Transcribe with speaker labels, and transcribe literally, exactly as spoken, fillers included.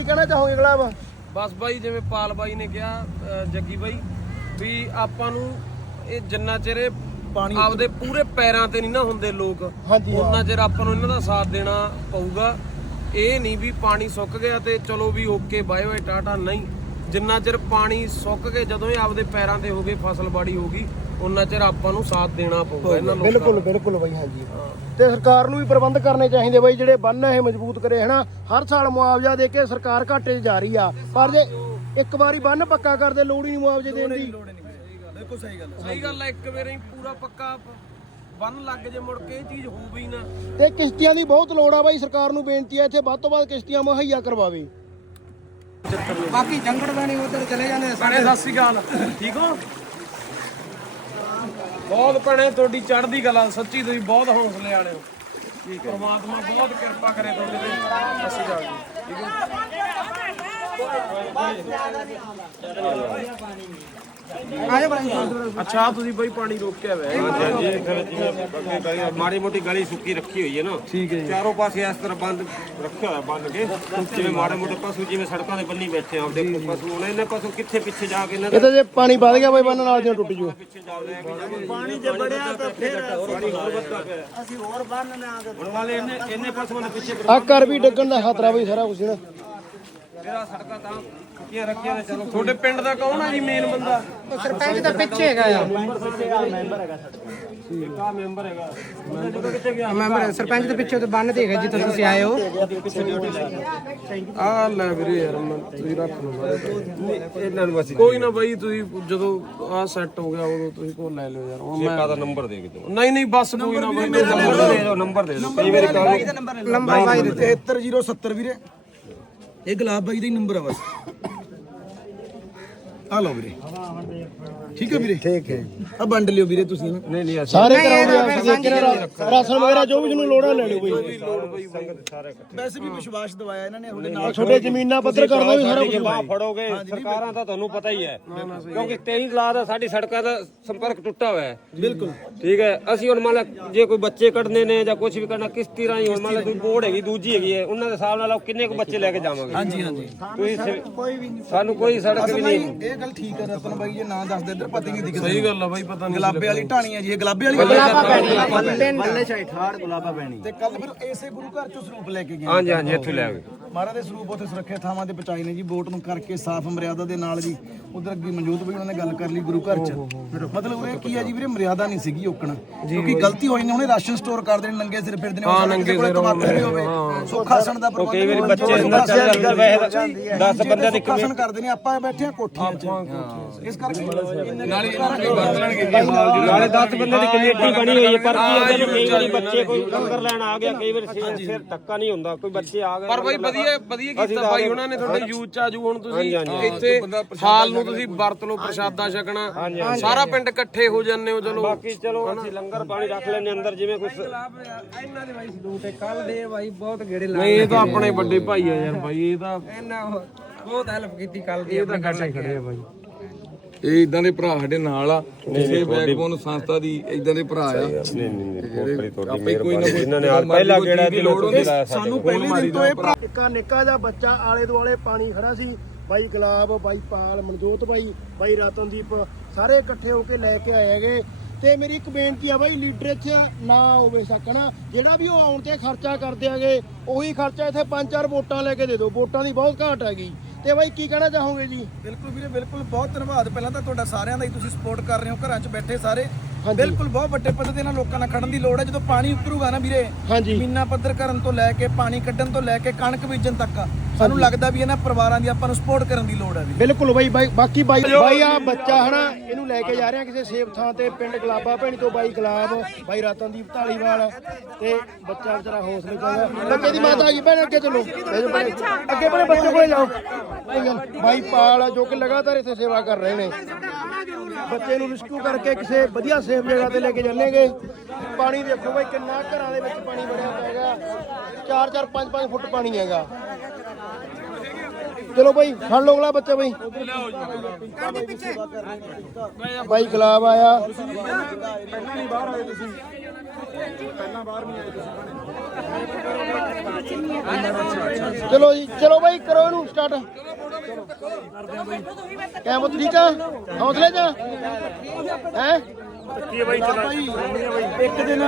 Speaker 1: कहना चाहोगे गुलाब?
Speaker 2: बस भाई जिवें पाल बाई ने कहा जग्गी बाई भी आपां नूं ਇਹ ਜਿੰਨਾ ਚਿਰ ਪਾਣੀ ਆਪਦੇ ਪੂਰੇ ਪੈਰਾਂ ਤੇ ਨਹੀਂ ਨਾ ਹੁੰਦੇ ਲੋਕ ਉਹਨਾਂ ਚਿਰ ਆਪਾਂ ਨੂੰ ਇਹਨਾਂ ਦਾ ਸਾਥ ਦੇਣਾ ਪਊਗਾ। ਇਹ ਨਹੀਂ ਵੀ ਪਾਣੀ ਸੁੱਕ ਗਿਆ ਤੇ ਚਲੋ ਵੀ ਓਕੇ ਬਾਏ ਬਾਏ ਟਾਟਾ, ਨਹੀਂ। ਜਿੰਨਾ ਚਿਰ ਪਾਣੀ ਸੁੱਕ ਕੇ ਜਦੋਂ ਇਹ ਆਪਦੇ ਪੈਰਾਂ ਤੇ ਹੋ ਗਏ ਫਸਲਬਾੜੀ ਹੋ ਗਈ ਉਹਨਾਂ ਚਿਰ ਆਪਾਂ ਨੂੰ ਸਾਥ ਦੇਣਾ ਪਊਗਾ ਇਹਨਾਂ ਲੋਕਾਂ ਨੂੰ।
Speaker 1: ਬਿਲਕੁਲ ਬਿਲਕੁਲ ਬਾਈ, ਹਾਂਜੀ। ਤੇ ਸਰਕਾਰ ਨੂੰ ਵੀ ਪ੍ਰਬੰਧ ਕਰਨੇ ਚਾਹੀਦੇ ਬਾਈ, ਜਿਹੜੇ ਬੰਨ ਇਹ ਮਜ਼ਬੂਤ ਕਰੇ ਹਨਾ। ਹਰ ਸਾਲ ਮੁਆਵਜ਼ਾ ਦੇ ਕੇ ਸਰਕਾਰ ਘਾਟੇ 'ਚ ਜਾ ਰਹੀ ਆ, ਪਰ ਜੇ ਇੱਕ ਵਾਰੀ ਬੰਨ ਪੱਕਾ ਕਰਦੇ ਲੋੜ ਹੀ ਨਹੀਂ ਮੁਆਵਜ਼ੇ ਦੇਣ ਦੀ।
Speaker 2: ਸਹੀ ਗੱਲ ਸਹੀ ਗੱਲ ਹੈ, ਇੱਕ ਵਾਰੀ ਪੂਰਾ ਪੱਕਾ ਬੰਨ ਲੱਗ ਜੇ ਮੁੜ ਕੇ ਇਹ ਚੀਜ਼ ਹੋਊਗੀ ਨਾ।
Speaker 1: ਤੇ ਕਿਸ਼ਤੀਆਂ ਦੀ ਬਹੁਤ ਲੋੜ ਆ ਬਾਈ, ਸਰਕਾਰ ਨੂੰ ਬੇਨਤੀ ਹੈ ਇੱਥੇ ਵੱਧ ਤੋਂ ਵੱਧ ਕਿਸ਼ਤੀਆਂ ਮੁਹੱਈਆ ਕਰਵਾਵੇ।
Speaker 3: ਬਾਕੀ ਜੰਗੜ ਦਾਣੀ ਉਧਰ ਚਲੇ ਜਾਂਦੇ
Speaker 2: ਸਾਡੇ। ਸਤਿ ਸ਼੍ਰੀ ਅਕਾਲ, ਠੀਕ ਹੋ? ਬਹੁਤ ਭੈਣੇ ਤੁਹਾਡੀ ਚੜ੍ਹਦੀ ਕਲਾ, ਸੱਚੀ ਤੁਸੀਂ ਬਹੁਤ ਹੌਸਲੇ ਵਾਲੇ ਹੋ। ਠੀਕ ਹੈ, ਪਰਮਾਤਮਾ ਬਹੁਤ ਕਿਰਪਾ ਕਰੇ ਤੁਹਾਡੇ ਤੇ। ਸਤਿ ਸ਼੍ਰੀ ਅਕਾਲ ਜੀ, ਠੀਕ ਹੈ। अच्छा ਤੁਸੀਂ ਬਈ ਪਾਣੀ ਰੋਕਿਆ ਹੋਇਆ ਹੈ?
Speaker 4: ਹਾਂਜੀ ਹਾਂਜੀ, ਮਾੜੀ ਮੋਟੀ ਗਲੀ ਸੁੱਕੀ ਰੱਖੀ ਹੋਈ ਹੈ ਨਾ।
Speaker 2: ਠੀਕ ਹੈ ਜੀ।
Speaker 4: ਚਾਰੋਂ ਪਾਸੇ ਇਸ ਤਰ੍ਹਾਂ ਬੰਦ ਰੱਖਿਆ ਹੋਇਆ, ਬੰਨ ਕੇ ਜਿਵੇਂ ਮਾੜੇ ਮੋਟੇ ਪਸ਼ੂ ਜਿਵੇਂ ਸੜਕਾਂ ਦੇ ਬੰਨੀ ਬੈਠੇ ਆ। ਦੇਖੋ ਪਸ਼ੂ ਹੁਣ ਇਹਨੇ ਪਸ਼ੂ ਕਿੱਥੇ ਪਿੱਛੇ ਜਾ ਕੇ ਇਹਨਾਂ
Speaker 1: ਇਹ ਤਾਂ ਜੇ ਪਾਣੀ ਵੱਧ ਗਿਆ ਬਾਈ ਬੰਨ ਨਾਲ ਜਿਉਂ ਟੁੱਟ ਜੂ।
Speaker 4: ਪਿੱਛੇ ਜਾ ਲੈ ਕੇ
Speaker 3: ਪਾਣੀ ਜੇ ਬੜਿਆ ਤਾਂ ਫਿਰ
Speaker 4: ਪਾਣੀ ਹੋਰ ਵੱਧਦਾ ਪਿਆ।
Speaker 3: ਅਸੀਂ ਹੋਰ ਬੰਨ ਨਾ ਆ
Speaker 4: ਹੁਣ ਵਾਲੇ ਇਹਨੇ ਇਹਨੇ ਪਸ਼ੂਆਂ ਦੇ ਪਿੱਛੇ
Speaker 1: ਆ ਘਰ ਵੀ ਡਿੱਗਣ ਦਾ ਖਤਰਾ ਬਈ ਸਾਰਾ ਕੁਝ ਨਾ।
Speaker 4: ਮੇਰਾ ਸੜਕਾਂ ਤਾਂ ਸੁੱਕੀਆਂ ਰੱਖੀਆਂ ਨੇ। ਚਲੋ
Speaker 2: ਤੁਹਾਡੇ ਪਿੰਡ ਦਾ ਕੌਣ ਆ ਜੀ ਮੇਨ ਬੰਦਾ?
Speaker 3: ਸਰਪੰਚ ਦਾ ਪਿੱਛੇ ਹੈਗਾ ਆ,
Speaker 4: ਕਾ ਮੈਂਬਰ ਹੈਗਾ ਕਿੱਥੇ ਗਿਆ?
Speaker 3: ਮੈਂਬਰ ਸਰਪੰਚ ਦੇ ਪਿੱਛੇ ਤੇ ਬੰਨ ਦੇ ਜਿੱਥੇ ਤੁਸੀਂ ਆਏ ਹੋ।
Speaker 2: ਆ ਲੈ ਵੀਰੇ ਯਾਰ ਤੁਸੀਂ ਰੱਖ ਲਓ ਸਾਰੇ
Speaker 4: ਇਹਨਾਂ ਨੂੰ ਬਸ
Speaker 2: ਕੋਈ ਨਾ ਬਾਈ, ਤੁਸੀਂ ਜਦੋਂ ਆ ਸੈੱਟ ਹੋ ਗਿਆ ਉਦੋਂ ਤੁਸੀਂ ਕੋਲ ਲੈ ਲਿਓ ਯਾਰ। ਹੁਣ ਮੈਂ
Speaker 4: ਦਾ ਨੰਬਰ ਦੇ ਕੇ ਦਿਓ।
Speaker 2: ਨਹੀਂ ਨਹੀਂ ਬਸ ਕੋਈ ਨਾ ਬਾਈ,
Speaker 4: ਨੰਬਰ ਦੇ ਦਿਓ, ਨੰਬਰ ਦੇ ਦਿਓ। ਕਈ ਵਾਰੀ ਕਾਲ
Speaker 3: ਲੰਬਾ ਬਾਈ ਦੇ
Speaker 1: ਤਿਹੱਤਰ ਜ਼ੀਰੋ ਸੱਤਰ ਵੀਰੇ, ਇਹ ਗੁਲਾਬ ਬਾਈ ਦਾ ਹੀ ਨੰਬਰ ਆ ਬਸ। ਆ ਲਓ ਵੀਰੇ, ਠੀਕ ਹੈ ਵੀਰੇ, ਠੀਕ ਹੈ। ਆ ਵੰਡ ਲਿਓ ਵੀਰੇ ਤੁਸੀਂ।
Speaker 4: ਨਹੀਂ ਨਹੀਂ
Speaker 1: ਸਾਰੇ ਕਰਾਉਂਦੇ ਰਾਸ਼ਨ ਵਗੈਰਾ ਜੋ ਵੀ ਤੁਹਾਨੂੰ ਲੋੜਾਂ ਲੈ ਲਿਓ ਬਾਈ। ਵੈਸੇ ਵੀ ਵਿਸ਼ਵਾਸ ਦਵਾਇਆ ਇਹਨਾਂ ਨੇ ਤੁਹਾਡੇ ਨਾਲ। ਛੋਟੇ ਜ਼ਮੀਨਾਂ ਪੱਧਰ ਕਰਨਾ ਵੀ ਸਾਰਾ ਕੁਝ
Speaker 4: ਬਾਹ ਫੜੋਗੇ। ਸਰਕਾਰਾਂ ਦਾ ਤੁਹਾਨੂੰ ਪਤਾ ਹੀ ਹੈ, ਕਿਉਂਕਿ ਤੇਈ ਲਾ ਦਾ ਸਾਡੀ ਸੜਕਾਂ ਦਾ ਸੰਪਰਕ ਟੁੱਟਾ ਹੋਇਆ ਹੈ।
Speaker 1: ਬਿਲਕੁਲ
Speaker 4: ਠੀਕ ਹੈ। ਅਸੀਂ ਹੁਣ ਮੰਨ ਲਾ ਜੇ ਕੋਈ ਬੱਚੇ ਕੱਢਨੇ ਨੇ ਜਾਂ ਕੁਝ ਵੀ ਕਰਨਾ ਕਿਸ਼ਤੀ ਰਾਹੀਂ, ਹੁਣ ਮੰਨ ਲਾ ਕੋਈ ਬੋਰਡ ਹੈਗੀ ਦੂਜੀ ਹੈਗੀ ਹੈ, ਉਹਨਾਂ ਦੇ ਹਿਸਾਬ ਨਾਲ ਕਿੰਨੇ ਕੁ ਬੱਚੇ ਲੈ ਕੇ ਜਾਵਾਂਗੇ। ਹਾਂਜੀ ਹਾਂਜੀ, ਤੁਸੀਂ ਸਾਨੂੰ ਕੋਈ ਸੜਕ ਵੀ ਨਹੀਂ।
Speaker 1: ਇਹ ਗੱਲ ਠੀਕ ਹੈ ਰਤਨ ਬਾਈ, ਜੇ ਨਾ ਦੱਸਦੇ ਇੱਧਰ ਪਤਾ ਨਹੀਂ ਦਿਖਦਾ।
Speaker 2: ਸਹੀ ਗੱਲ ਆ ਬਾਈ, ਪਤਾ ਨਹੀਂ।
Speaker 1: ਗੁਲਾਬੇ ਵਾਲੀ ਢਾਣੀ ਹੈ ਜੀ, ਇਹ ਗੁਲਾਬੇ ਵਾਲੀ
Speaker 3: ਗੁਲਾਬਾ ਪੈਣੀ
Speaker 1: ਬੱਲੇ ਛਾਈ ਠਾੜ ਗੁਲਾਬਾ ਪੈਣੀ। ਤੇ ਕੱਲ ਫਿਰ ਇਸੇ ਗੁਰੂ ਘਰ ਚੋਂ ਸਰੂਪ ਲੈ ਕੇ ਗਏ।
Speaker 4: ਹਾਂਜੀ ਹਾਂਜੀ, ਇੱਥੇ ਲੈ ਆਵੇ।
Speaker 1: ਮਹਾਰਾਜ ਦੇ ਸਰੂਪ ਉੱਥੇ ਸੁਰੱਖਿਅਤ ਥਾਵਾਂ ਤੇ ਪਹੁੰਚਾਏ ਨੇ ਜੀ, ਬੋਟ ਨੂੰ ਕਰਕੇ ਸਾਫ਼ ਮਰਿਆਦਾ ਦੇ ਨਾਲ ਜੀ। ਉਧਰ ਅੱਗੇ ਮੌਜੂਦ ਵੀ ਉਹਨਾਂ ਨੇ ਗੱਲ ਕਰ ਲਈ ਗੁਰੂ ਘਰ ਚ। ਮਤਲਬ ਇਹ ਕੀ ਹੈ ਜੀ ਵੀਰੇ, ਮਰਿਆਦਾ ਨਹੀਂ ਸੀਗੀ ਓਕਣਾ, ਕਿਉਂਕਿ ਗਲਤੀ ਹੋਈ ਨੇ। ਉਹਨੇ ਰਾਸ਼ਨ ਸਟੋਰ ਕਰਦੇ ਨੇ, ਨੰਗੇ ਸਿਰ ਫਿਰਦੇ ਨੇ। ਹਾਂ ਨੰਗੇ ਸਿਰ ਹੋਵੇ ਸੁਖਾਸਣ ਦਾ ਪ੍ਰਬੰਧ।
Speaker 4: ਕਈ ਵਾਰੀ ਬੱਚੇ ਅੰਦਰ ਚੱਲ ਜਾਂਦੇ ਵੈਸੇ ਦਸ ਬੰਦਿਆਂ ਦੀ
Speaker 1: ਸੁਖਾਸਨ ਕਰਦੇ ਨੇ, ਆਪਾਂ ਬੈਠੇ ਆ ਕੋਠੀਆਂ 'ਚ। ਇਸ ਕਰਕੇ
Speaker 4: ਨਾਲੇ ਨਾਲੇ ਦਸ ਬੰਦੇ ਦੀ ਕਮੇਟੀ ਬਣੀ ਹੋਈ ਹੈ, ਪਰ ਕੀ ਹੈ ਕਈ ਵਾਰੀ ਬੱਚੇ ਕੋਈ ਲੰਗਰ ਲੈਣ ਆ ਗਿਆ, ਕਈ ਵਾਰੀ ਸਿਰ ਧੱਕਾ ਨਹੀਂ ਹੁੰਦਾ, ਕੋਈ ਬੱਚੇ ਆ ਗਏ।
Speaker 2: ਪਰ ਬਾਈ ਵਧੀਆ ਵਧੀਆ ਕੀਤਾ ਬਾਈ ਉਹਨਾਂ ਨੇ, ਤੁਹਾਡੇ ਯੂਥ ਚ ਆਜੂ। ਹੁਣ ਤੁਸੀਂ ਇੱਥੇ ਹਾਲ ਨੂੰ ਤੁਸੀਂ ਵਰਤ ਲਓ, ਪ੍ਰਸ਼ਾਦਾ ਛਕਣਾ, ਸਾਰਾ ਪਿੰਡ ਇਕੱਠੇ ਹੋ ਜਾਂਦੇ ਹੋ। ਚਲੋ
Speaker 4: ਬਾਕੀ ਚਲੋ ਅਸੀਂ ਲੰਗਰ ਪਾਣੀ ਰੱਖ ਲੈਣੇ ਅੰਦਰ, ਜਿਵੇਂ ਕੁਝ
Speaker 3: ਇਹਨਾਂ ਦੇ ਬਾਈ ਸਲੂਟ ਹੈ। ਕੱਲ ਦੇ ਬਾਈ ਬਹੁਤ ਗੇੜੇ ਲਾ।
Speaker 2: ਨਹੀਂ, ਇਹ ਤਾਂ ਆਪਣੇ ਵੱਡੇ ਭਾਈ ਆ ਯਾਰ ਬਾਈ, ਇਹ ਤਾਂ
Speaker 3: ਇਹਨਾਂ ਬਹੁਤ ਹੈਲਪ ਕੀਤੀ ਕੱਲ ਦੀ ਆਪਣੇ ਘਰ ਲੈ
Speaker 2: ਖੜੇ ਆ ਬਾਈ।
Speaker 5: ਇਹ ਇਦਾਂ ਦੇ ਭਰਾ ਸਾਡੇ ਨਾਲ ਆ, ਕਿਸੇ ਬੈਕਬੋਨ ਸੰਸਥਾ ਦੀ ਇਦਾਂ ਦੇ ਭਰਾ ਆ।
Speaker 4: ਨਹੀਂ ਨਹੀਂ ਕੋਕਰੀ ਤੁਹਾਡੀ ਮਿਹਰਬਾਨੀ, ਜਿਨ੍ਹਾਂ ਨੇ ਆ ਪਹਿਲਾ ਗੇੜਾ ਦੀ ਲੋੜ ਹੁੰਦੀ ਲਾਇਆ
Speaker 1: ਸਾਨੂੰ ਪਹਿਲੇ ਦਿਨ ਤੋਂ ਇਹ ਨਿੱਕਾ ਨਿੱਕਾ ਜਿਹਾ ਬੱਚਾ ਆਲੇ ਦੁਆਲੇ ਪਾਣੀ ਖੜਾ ਸੀ। ਬਾਈ ਗੁਲਾਬ, ਬਾਈ ਪਾਲ, ਮਨਜੋਤ ਬਾਈ, ਬਾਈ ਰਤਨਦੀਪ ਸਾਰੇ ਇਕੱਠੇ ਹੋ ਕੇ ਲੈ ਕੇ ਆਏ ਹੈਗੇ। ਤੇ ਮੇਰੀ ਇੱਕ ਬੇਨਤੀ ਆ ਬਾਈ, ਲੀਡਰ ਇੱਥੇ ਨਾ ਹੋਵੇ ਸਕਣਾ, ਜਿਹੜਾ ਵੀ ਉਹ ਆਉਣ ਤੇ ਖਰਚਾ ਕਰਦੇ ਹੈਗੇ ਉਹੀ ਖਰਚਾ ਇੱਥੇ ਪੰਜ ਚਾਰ ਵੋਟਾਂ ਲੈ ਕੇ ਦੇ ਦਿਓ। ਵੋਟਾਂ ਦੀ ਬਹੁਤ ਘਾਟ ਹੈਗੀ। ਤੇ ਬਾਈ ਕੀ ਕਹਿਣਾ ਚਾਹੋਗੇ ਜੀ?
Speaker 6: ਬਿਲਕੁਲ ਵੀਰੇ, ਬਿਲਕੁਲ ਬਹੁਤ ਧੰਨਵਾਦ ਪਹਿਲਾਂ ਤਾਂ ਤੁਹਾਡਾ ਸਾਰਿਆਂ ਦਾ ਹੀ, ਤੁਸੀਂ ਸਪੋਰਟ ਕਰ ਰਹੇ ਹੋ ਘਰਾਂ 'ਚ ਬੈਠੇ ਸਾਰੇ। ਬਿਲਕੁਲ ਬਹੁਤ ਵੱਡੇ ਪੱਧਰ ਤੇ ਨਾਲ ਲੋਕਾਂ ਨਾਲ ਖੜਨ ਦੀ ਲੋੜ ਹੈ। ਜਦੋਂ ਪਾਣੀ ਉਤਰੂਗਾ ਨਾ ਵੀਰੇ, ਜ਼ਮੀਨਾਂ ਪੱਧਰ ਕਰਨ ਤੋਂ ਲੈ ਕੇ ਪਾਣੀ ਕੱਢਣ ਤੋਂ ਲੈ ਕੇ ਕਣਕ ਬੀਜਣ ਤੱਕ ਸਾਨੂੰ ਲੱਗਦਾ ਵੀ ਇਹਨਾਂ ਪਰਿਵਾਰਾਂ ਦੀ ਆਪਾਂ ਨੂੰ ਸਪੋਰਟ ਕਰਨ ਦੀ ਲੋੜ ਹੈ।
Speaker 1: ਬਿਲਕੁਲ ਬਾਈ ਬਾਈ ਬਾਕੀ ਬਾਈ ਬਾਈ ਆ ਬੱਚਾ ਹਨਾ, ਇਹਨੂੰ ਲੈ ਕੇ ਜਾ ਰਹੇ ਆ ਕਿਸੇ ਸੇਫ ਥਾਂ ਤੇ, ਪਿੰਡ ਗੁਲਾਬਾ ਭੈਣੀ ਤੋਂ ਬਾਈ ਗੁਲਾਬ, ਬਾਈ ਰਤਨਦੀਪ ਢਾਲੀਵਾਲ ਤੇ ਬੱਚਾ ਵਿਚਾਰਾ ਹੌਸਲੇ ਚਾਹੀਦਾ। ਬੱਚੇ ਦੀ ਮਾਤਾ ਆ ਗਈ ਭੈਣ, ਅੱਗੇ ਚਲੋ, ਅੱਗੇ ਭੈਣੇ ਬੱਚੇ ਕੋਲੇ ਜਾਓ। ਬਾਈ ਪਾਲ ਜੋ ਕਿ ਲਗਾਤਾਰ ਇੱਥੇ ਸੇਵਾ ਕਰ ਰਹੇ ਨੇ, ਬੱਚੇ ਨੂੰ ਰਿਸਕਿਊ ਕਰਕੇ ਕਿਸੇ ਵਧੀਆ ਸੇਫ ਜਗ੍ਹਾ ਤੇ ਲੈ ਕੇ ਚੱਲੇਗੇ। ਪਾਣੀ ਦੇਖੋ ਬਾਈ ਕਿੰਨਾ ਘਰਾਂ ਦੇ ਵਿੱਚ ਪਾਣੀ ਭਰਿਆ ਹੋਇਆ ਹੈਗਾ, ਚਾਰ ਚਾਰ ਪੰਜ ਪੰਜ ਫੁੱਟ ਪਾਣੀ ਹੈਗਾ। ਚਲੋ ਬਾਈ ਫੜ ਲਓ ਅਗਲਾ ਬੱਚਾ ਬਾਈ। ਬਾਈ ਗੁਲਾਬ ਆਇਆ, ਪਹਿਲਾਂ ਨਹੀਂ ਬਾਹਰ ਆਏ ਤੁਸੀਂ। ਚਲੋ ਜੀ ਚਲੋ ਬਾਈ ਕਰੋ ਇਹਨੂੰ ਸਟਾਰਟ ਕਿਵੇਂ ਠੀਕ ਆ ਹੌਸਲੇ ਚ ਹੈ
Speaker 7: ਕੀ ਬਾਈ ਚਲਾ
Speaker 1: ਇੱਕ ਦਿਨ